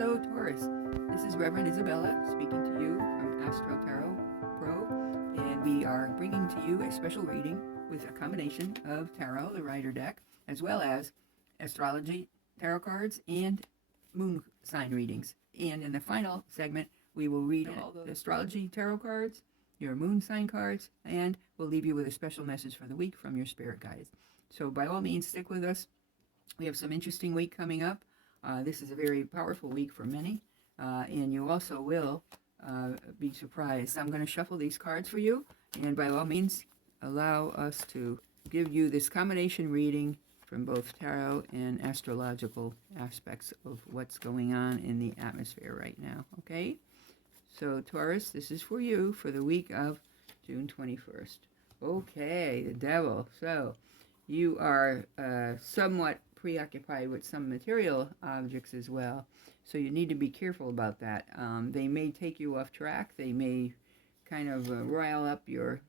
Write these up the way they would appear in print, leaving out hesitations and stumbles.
Hello, Taurus. This is Reverend Isabella speaking to you from AstroTarot.pro, and we are bringing to you a special reading with a combination of tarot, the rider deck, as well as astrology tarot cards and moon sign readings. And in the final segment, we will read all the astrology tarot cards, your moon sign cards, and we'll leave you with a special message for the week from your spirit guides. So by all means, stick with us. We have some interesting week coming up. This is a very powerful week for many, and you also will be surprised. I'm going to shuffle these cards for you, and by all means, allow us to give you this combination reading from both tarot and astrological aspects of what's going on in the atmosphere right now, okay? So, Taurus, this is for you for the week of June 21st. Okay, the devil. So, you are somewhat preoccupied with some material objects as well, so you need to be careful about that. They may take you off track. They may kind of rile up your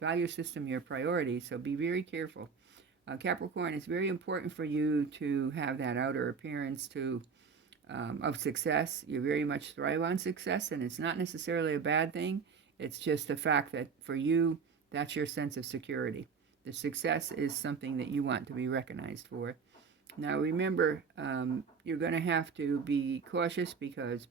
value system, your priorities, so be very careful. Capricorn, it's very important for you to have that outer appearance of success. You very much thrive on success, and it's not necessarily a bad thing. It's just the fact that for you, that's your sense of security. The success is something that you want to be recognized for. Now remember, you're going to have to be cautious because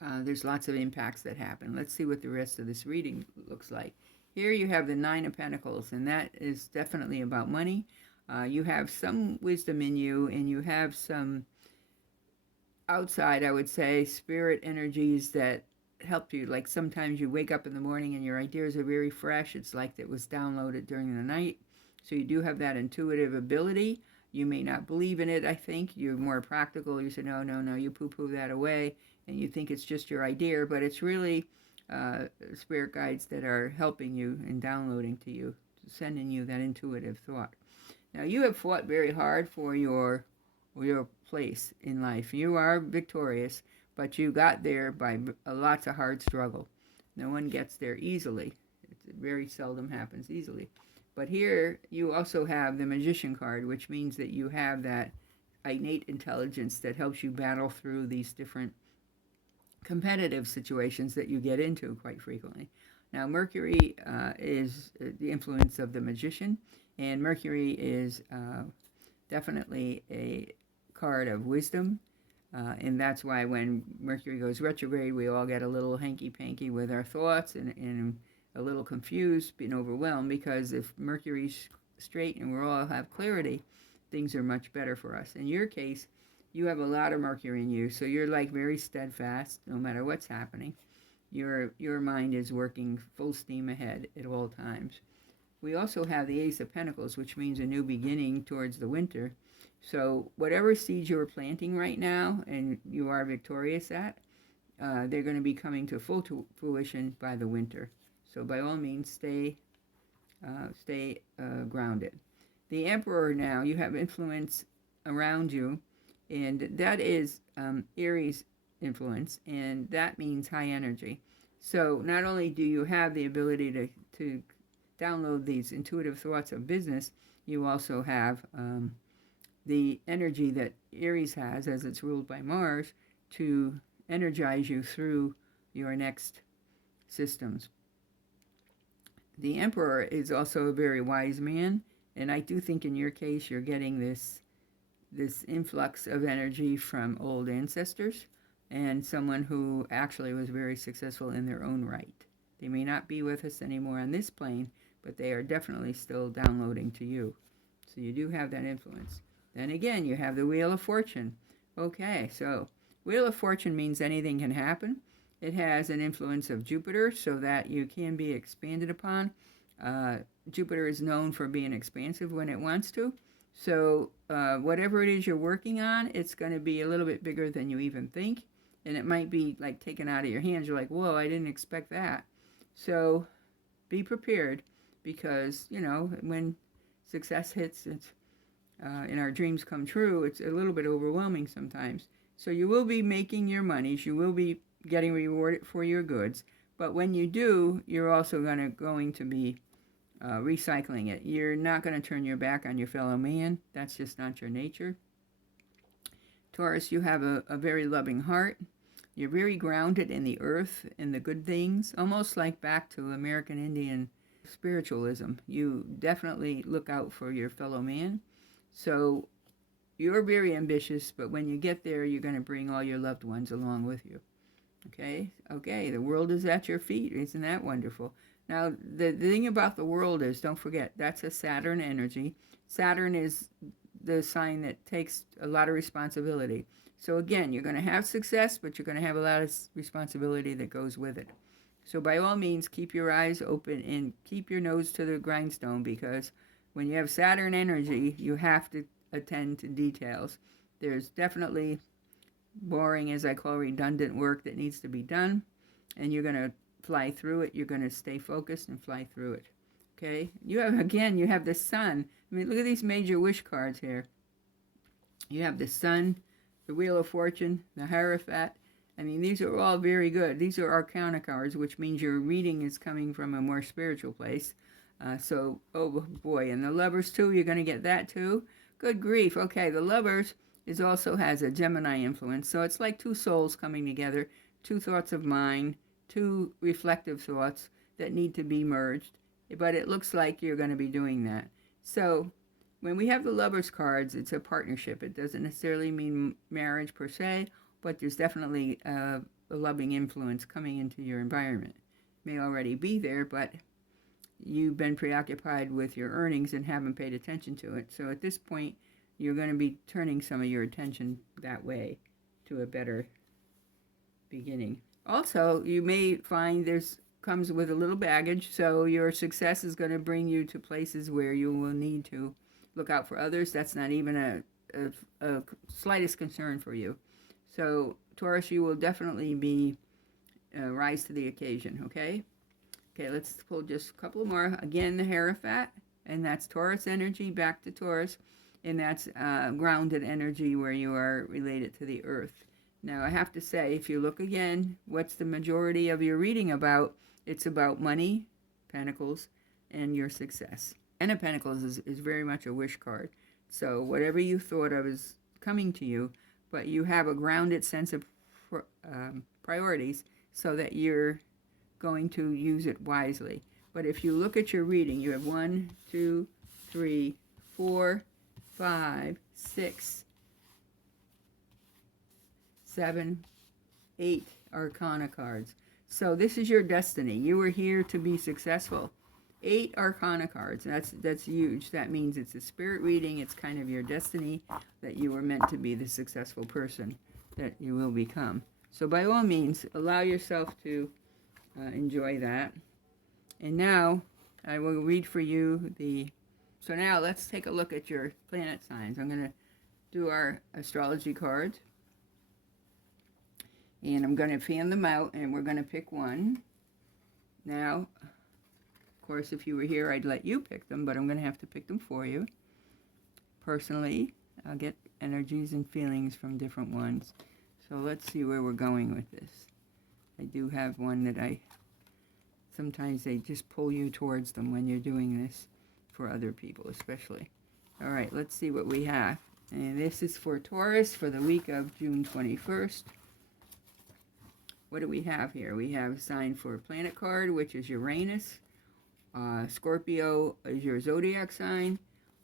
there's lots of impacts that happen. Let's see what the rest of this reading looks like. Here you have the Nine of Pentacles, and that is definitely about money. You have some wisdom in you, and you have some outside, I would say, spirit energies that help you. Like sometimes you wake up in the morning and your ideas are very fresh. It's like it was downloaded during the night. So you do have that intuitive ability. You may not believe in it, I think. You're more practical. You say, no, you poo-poo that away. And you think it's just your idea, but it's really spirit guides that are helping you and downloading to you, sending you that intuitive thought. Now, you have fought very hard for your place in life. You are victorious, but you got there by lots of hard struggle. No one gets there easily. It very seldom happens easily. But here you also have the Magician card, which means that you have that innate intelligence that helps you battle through these different competitive situations that you get into quite frequently. Now, Mercury is the influence of the Magician, and Mercury is definitely a card of wisdom. And that's why when Mercury goes retrograde, we all get a little hanky-panky with our thoughts and a little confused and overwhelmed, because if Mercury's straight and we all have clarity, things are much better for us. In your case, you have a lot of Mercury in you, so you're like very steadfast no matter what's happening. Your mind is working full steam ahead at all times. We also have the Ace of Pentacles, which means a new beginning towards the winter. So whatever seeds you're planting right now and you are victorious at, they're going to be coming to full fruition by the winter. So by all means, stay grounded. The Emperor now, you have influence around you, and that is Aries influence, and that means high energy. So not only do you have the ability to download these intuitive thoughts of business, you also have the energy that Aries has, as it's ruled by Mars, to energize you through your next systems. The Emperor is also a very wise man, and I do think in your case you're getting this influx of energy from old ancestors and someone who actually was very successful in their own right. They may not be with us anymore on this plane, but they are definitely still downloading to you. So you do have that influence. Then again, you have the Wheel of Fortune. Okay, so Wheel of Fortune means anything can happen. It has an influence of Jupiter, so that you can be expanded upon. Jupiter is known for being expansive when it wants to. So whatever it is you're working on, it's going to be a little bit bigger than you even think. And it might be like taken out of your hands. You're like, whoa, I didn't expect that. So be prepared, because, you know, when success hits, it's and our dreams come true, it's a little bit overwhelming sometimes. So you will be making your monies, you will be getting rewarded for your goods, but when you do, you're also going to be recycling it. You're not going to turn your back on your fellow man. That's just not your nature. Taurus, you have a very loving heart. You're very grounded in the earth, in the good things, almost like back to American Indian spiritualism. You definitely look out for your fellow man. So you're very ambitious, but when you get there, you're going to bring all your loved ones along with you. Okay? Okay, the world is at your feet. Isn't that wonderful? Now, the thing about the world is, don't forget, that's a Saturn energy. Saturn is the sign that takes a lot of responsibility. So again, you're going to have success, but you're going to have a lot of responsibility that goes with it. So by all means, keep your eyes open and keep your nose to the grindstone, because when you have Saturn energy, you have to attend to details. There's definitely boring, as I call redundant work that needs to be done, and you're going to fly through it. You're going to stay focused and fly through it. Okay? You have the sun. I mean, look at these major wish cards here. You have the sun, the Wheel of Fortune, the Hierophant. I mean, these are all very good. These are Arcana cards, which means your reading is coming from a more spiritual place. So, oh boy, and the Lovers too, you're going to get that too. Good grief. Okay, the Lovers also has a Gemini influence. So it's like two souls coming together, two thoughts of mind, two reflective thoughts that need to be merged. But it looks like you're going to be doing that. So when we have the Lovers cards, it's a partnership. It doesn't necessarily mean marriage per se, but there's definitely a loving influence coming into your environment. It may already be there, but you've been preoccupied with your earnings and haven't paid attention to it. So at this point, you're going to be turning some of your attention that way to a better beginning. Also, you may find comes with a little baggage, so your success is going to bring you to places where you will need to look out for others. That's not even a slightest concern for you. So, Taurus, you will definitely be rise to the occasion, okay? Okay, let's pull just a couple more. Again, the Hierophant, and that's Taurus energy back to Taurus, and that's grounded energy where you are related to the earth. Now, I have to say, if you look again, what's the majority of your reading about? It's about money, Pentacles, and your success. Ten of Pentacles is very much a wish card. So whatever you thought of is coming to you, but you have a grounded sense of priorities so that you're going to use it wisely. But if you look at your reading, you have 1, 2, 3, 4, 5, 6, 7, 8 Arcana cards. So this is your destiny. You were here to be successful. 8 Arcana cards. That's huge. That means it's a spirit reading. It's kind of your destiny that you were meant to be the successful person that you will become. So by all means, allow yourself to enjoy that. And now I will read for you So now let's take a look at your planet signs. I'm going to do our astrology cards. And I'm going to fan them out, and we're going to pick one. Now, of course, if you were here, I'd let you pick them, but I'm going to have to pick them for you. Personally, I'll get energies and feelings from different ones. So let's see where we're going with this. I do have one that sometimes they just pull you towards them when you're doing this for other people, especially. All right, let's see what we have. And this is for Taurus for the week of June 21st. What do we have here? We have a sign for a planet card, which is Uranus. Scorpio is your zodiac sign,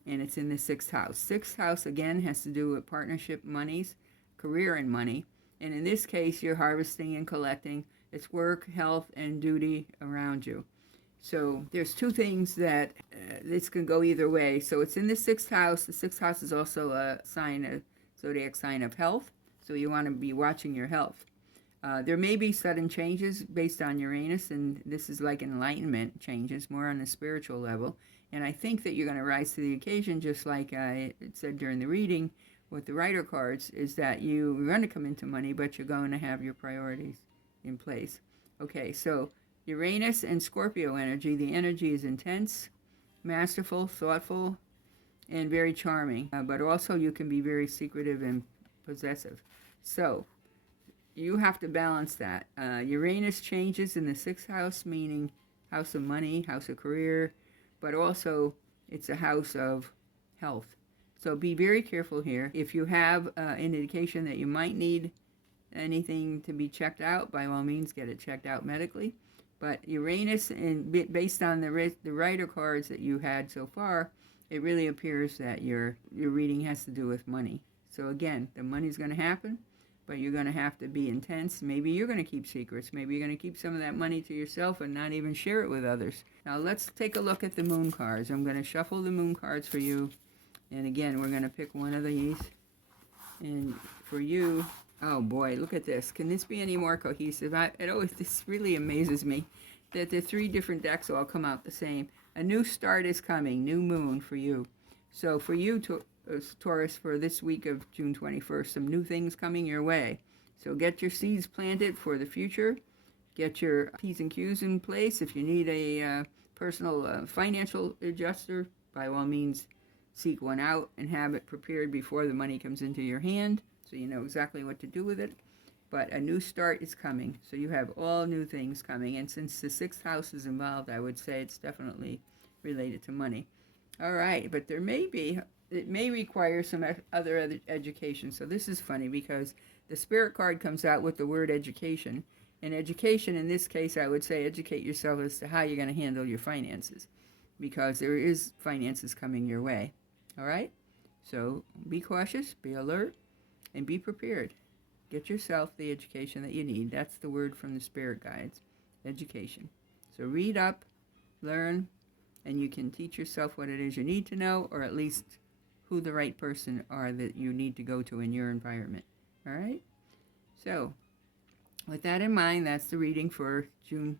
and it's in the 6th house. 6th house, again, has to do with partnership, monies, career, and money. And in this case, you're harvesting and collecting. It's work, health, and duty around you. So there's two things that this can go either way. So it's in the 6th house. The 6th house is also a zodiac sign of health. So you want to be watching your health. There may be sudden changes based on Uranus, and this is like enlightenment changes, more on the spiritual level. And I think that you're going to rise to the occasion, just like I said during the reading with the Rider cards, is that you're going to come into money, but you're going to have your priorities in place. Okay, so Uranus and Scorpio energy. The energy is intense, masterful, thoughtful, and very charming. But also you can be very secretive and possessive. So you have to balance that. Uranus changes in the 6th house, meaning house of money, house of career, but also it's a house of health. So be very careful here. If you have an indication that you might need anything to be checked out, by all means get it checked out medically. But Uranus, and based on the Rider cards that you had so far, it really appears that your reading has to do with money. So again, the money's going to happen, but you're going to have to be intense. Maybe you're going to keep secrets. Maybe you're going to keep some of that money to yourself and not even share it with others. Now let's take a look at the moon cards. I'm going to shuffle the moon cards for you. And again, we're going to pick one of these. And for you, oh boy, look at this. Can this be any more cohesive? This really amazes me that the 3 different decks all come out the same. A new start is coming, new moon for you. So for you, Taurus, for this week of June 21st, some new things coming your way. So get your seeds planted for the future. Get your P's and Q's in place. If you need a personal financial adjuster, by all means, seek one out and have it prepared before the money comes into your hand, so you know exactly what to do with it. But a new start is coming, so you have all new things coming. And since the 6th house is involved, I would say it's definitely related to money. All right, but it may require some other education. So this is funny because the Spirit card comes out with the word education. And education, in this case, I would say educate yourself as to how you're going to handle your finances, because there is finances coming your way. All right? So be cautious, be alert, and be prepared. Get yourself the education that you need. That's the word from the Spirit guides, education. So read up, learn, and you can teach yourself what it is you need to know, or at least who the right person are that you need to go to in your environment. All right? So with that in mind, that's the reading for June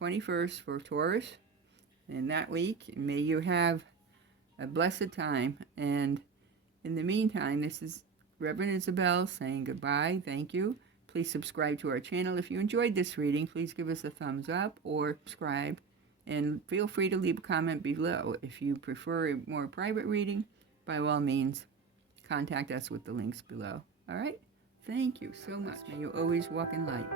21st for Taurus. In that week, may you have a blessed time. And in the meantime, this is Reverend Isabel saying goodbye. Thank you. Please subscribe to our channel. If you enjoyed this reading, please give us a thumbs up or subscribe. And feel free to leave a comment below. If you prefer a more private reading, by all means, contact us with the links below. All right? Thank you so much. May you always walk in light.